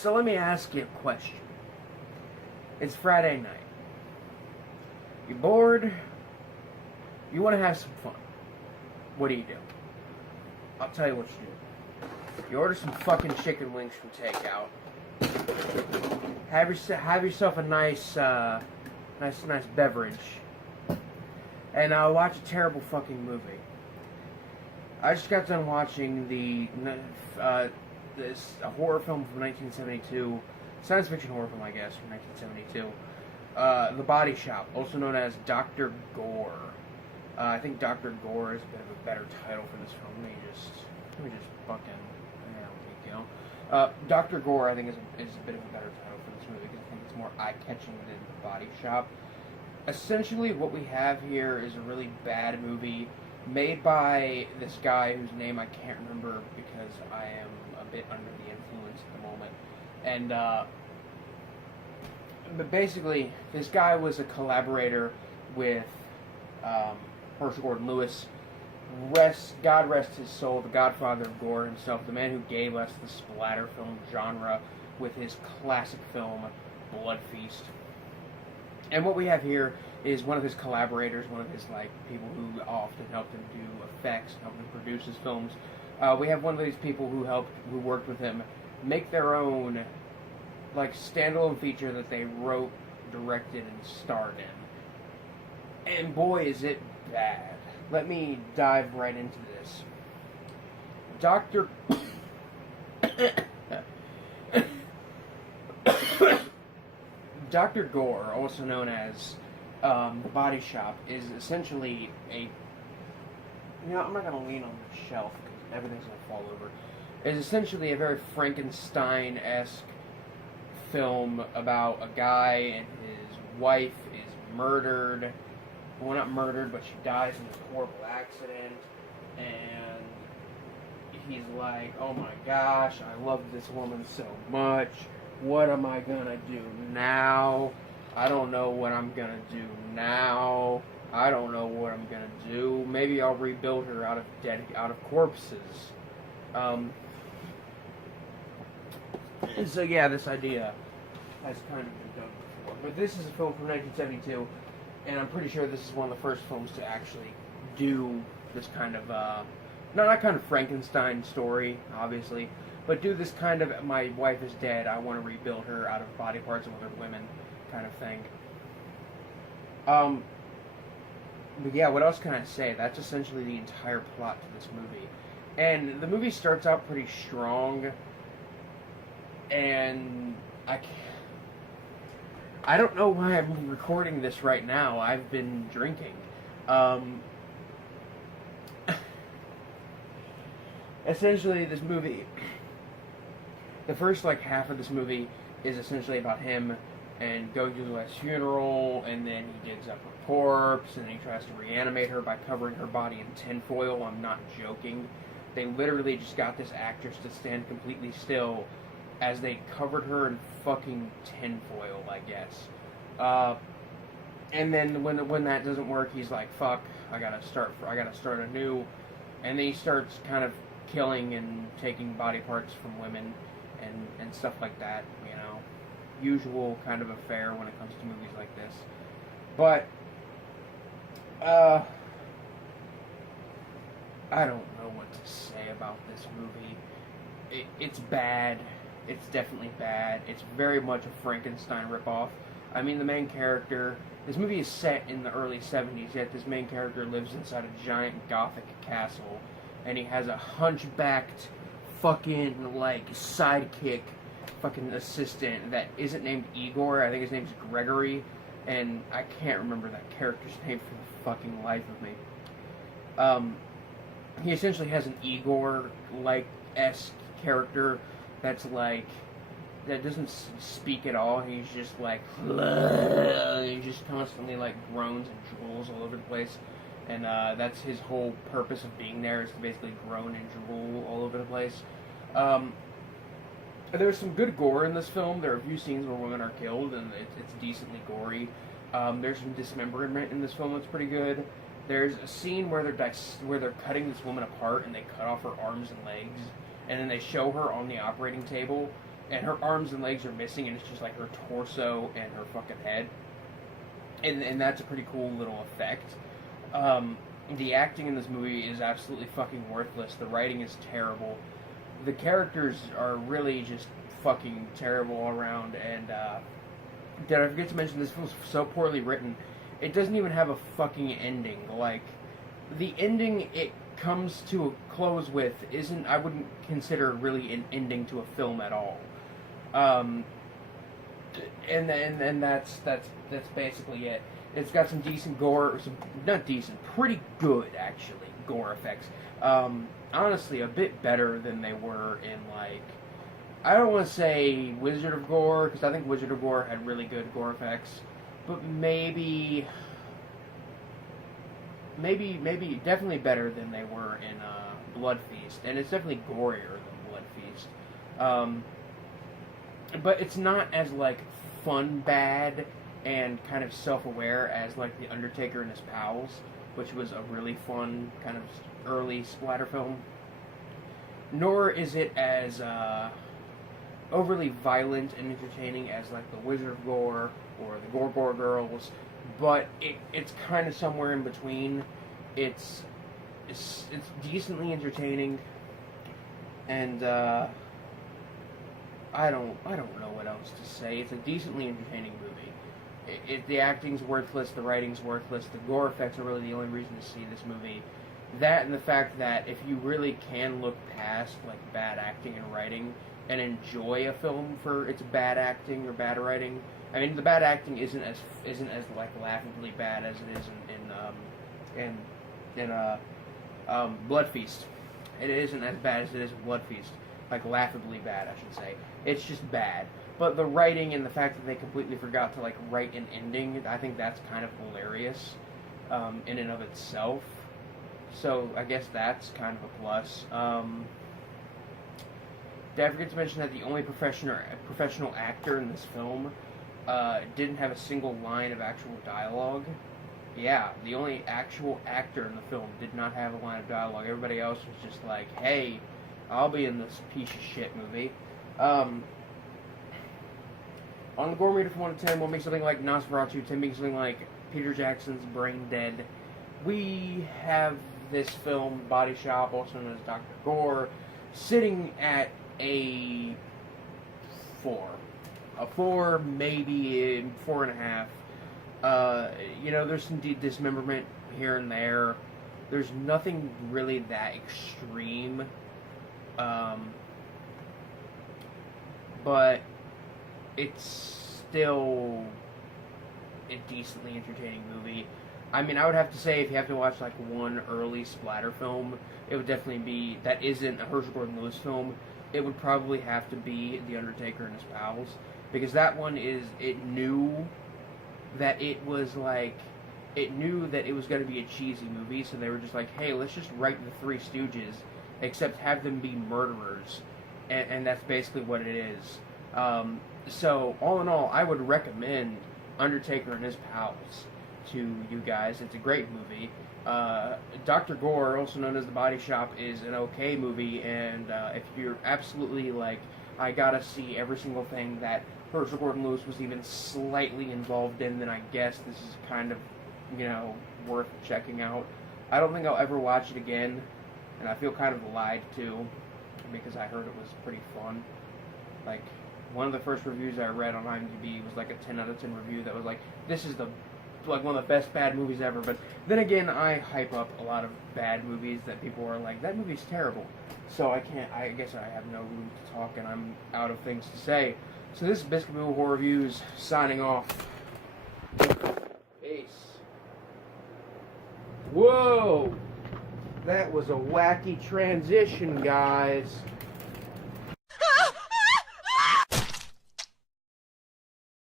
So let me ask you a question. It's Friday night. You're bored. You want to have some fun. What do? I'll tell you what you do. You order some fucking chicken wings from takeout. Have yourself a nice beverage, and watch a terrible fucking movie. I just got done watching a horror film from 1972, science fiction horror film, I guess, from 1972. The Body Shop, also known as Dr. Gore. I think Dr. Gore is a bit of a better title for this film. Let me just fucking, there we go. Dr. Gore, I think, is a bit of a better title for this movie because I think it's more eye-catching than The Body Shop. Essentially, what we have here is a really bad movie made by this guy whose name I can't remember because I am a bit under the influence at the moment. And, but basically, this guy was a collaborator with Herschel Gordon Lewis. God rest his soul, the godfather of gore himself, the man who gave us the splatter film genre with his classic film, Blood Feast. And what we have here is one of his collaborators, one of his people who often helped him do effects, helped him produce his films. We have one of these people who worked with him make their own standalone feature that they wrote, directed, and starred in. And boy, is it bad. Let me dive right into this. Dr. Gore, also known as The Body Shop, is essentially I'm not going to lean on the shelf because everything's going to fall over. Is essentially a very Frankenstein-esque film about a guy and his wife is murdered. Well, not murdered, but she dies in this horrible accident. And he's like, oh my gosh, I love this woman so much. What am I gonna do now? I don't know what I'm gonna do now. I don't know what I'm gonna do. Maybe I'll rebuild her out of corpses. So yeah, this idea has kind of been done before. But this is a film from 1972, and I'm pretty sure this is one of the first films to actually do this kind of, not kind of Frankenstein story, obviously, but do this kind of, my wife is dead, I want to rebuild her out of body parts of other women kind of thing. But yeah, what else can I say? That's essentially the entire plot to this movie. And the movie starts out pretty strong, and I don't know why I'm recording this right now. I've been drinking. Essentially, this movie, the first half of this movie is essentially about him and going to his wife's funeral, and then he digs up her corpse, and then he tries to reanimate her by covering her body in tinfoil. I'm not joking. They literally just got this actress to stand completely still as they covered her in fucking tinfoil, I guess. And then when that doesn't work, he's like, "Fuck, I gotta start anew," and then he starts kind of killing and taking body parts from women and stuff like that. You know, usual kind of affair when it comes to movies like this. But I don't know what to say about this movie. It's bad. It's definitely bad. It's very much a Frankenstein ripoff. I mean, the main character... This movie is set in the early 70s, yet this main character lives inside a giant gothic castle, and he has a hunchbacked fucking, sidekick fucking assistant that isn't named Igor. I think his name's Gregory, and I can't remember that character's name for the fucking life of me. He essentially has an Igor-esque character that's that doesn't speak at all. He's just he just constantly groans and drools all over the place, and that's his whole purpose of being there, is to basically groan and drool all over the place. There's some good gore in this film. There are a few scenes where women are killed, and it's decently gory. There's some dismemberment in this film that's pretty good. There's a scene where they're cutting this woman apart, and they cut off her arms and legs, and then they show her on the operating table, and her arms and legs are missing, and it's just like her torso and her fucking head, and that's a pretty cool little effect. The acting in this movie is absolutely fucking worthless. The writing is terrible. The characters are really just fucking terrible all around, and did I forget to mention this film's so poorly written, it doesn't even have a fucking ending. Like, the ending it comes to a close with isn't, I wouldn't consider really an ending to a film at all. And that's basically it. It's got some decent gore, not decent, pretty good actually, gore effects. Honestly, a bit better than they were in, like, I don't want to say Wizard of Gore, because I think Wizard of Gore had really good gore effects, but maybe definitely better than they were in Blood Feast, and it's definitely gorier than Blood Feast. But it's not as, like, fun bad and kind of self-aware as, like, The Undertaker and His Pals, which was a really fun kind of early splatter film. Nor is it as overly violent and entertaining as, like, The Wizard of Gore or The Gore Girls, but it's kind of somewhere in between. It's decently entertaining, and I don't know what else to say. It's a decently entertaining movie. The acting's worthless, the writing's worthless, the gore effects are really the only reason to see this movie. That and the fact that if you really can look past, like, bad acting and writing and enjoy a film for its bad acting or bad writing, I mean, the bad acting isn't as like laughably bad as it is in Blood Feast. It isn't as bad as it is in Blood Feast, like laughably bad, I should say. It's just bad. But the writing and the fact that they completely forgot to, like, write an ending, I think that's kind of hilarious in and of itself. So I guess that's kind of a plus. Did I forget to mention that the only professional actor in this film didn't have a single line of actual dialogue? Yeah, the only actual actor in the film did not have a line of dialogue. Everybody else was just like, hey, I'll be in this piece of shit movie. On the Gore meter from 1 to 10, 1 being something like Nosferatu, 10 being something like Peter Jackson's Brain Dead, we have this film, Body Shop, also known as Dr. Gore, sitting at a 4. A 4, maybe a 4.5. There's some dismemberment here and there. There's nothing really that extreme. But it's still a decently entertaining movie. I mean, I would have to say, if you have to watch, like, one early splatter film, it would definitely be, that isn't a Herschel Gordon Lewis film, it would probably have to be The Undertaker and His Pals, because that one it knew that it was going to be a cheesy movie, so they were just like, hey, let's just write the Three Stooges, except have them be murderers, and that's basically what it is. So, all in all, I would recommend Undertaker and His Pals to you guys. It's a great movie. Dr. Gore, also known as The Body Shop, is an okay movie, and if you're absolutely like, I gotta see every single thing that Herschel Gordon Lewis was even slightly involved in, then I guess this is kind of, worth checking out. I don't think I'll ever watch it again, and I feel kind of lied to, because I heard it was pretty fun. Like, one of the first reviews I read on IMDb was like a 10 out of 10 review that was like, this is one of the best bad movies ever. But then again, I hype up a lot of bad movies that people are like, that movie's terrible. So I guess I have no room to talk, and I'm out of things to say. So this is Biscuit Bill Horror Reviews, signing off. Peace. Whoa! That was a wacky transition, guys.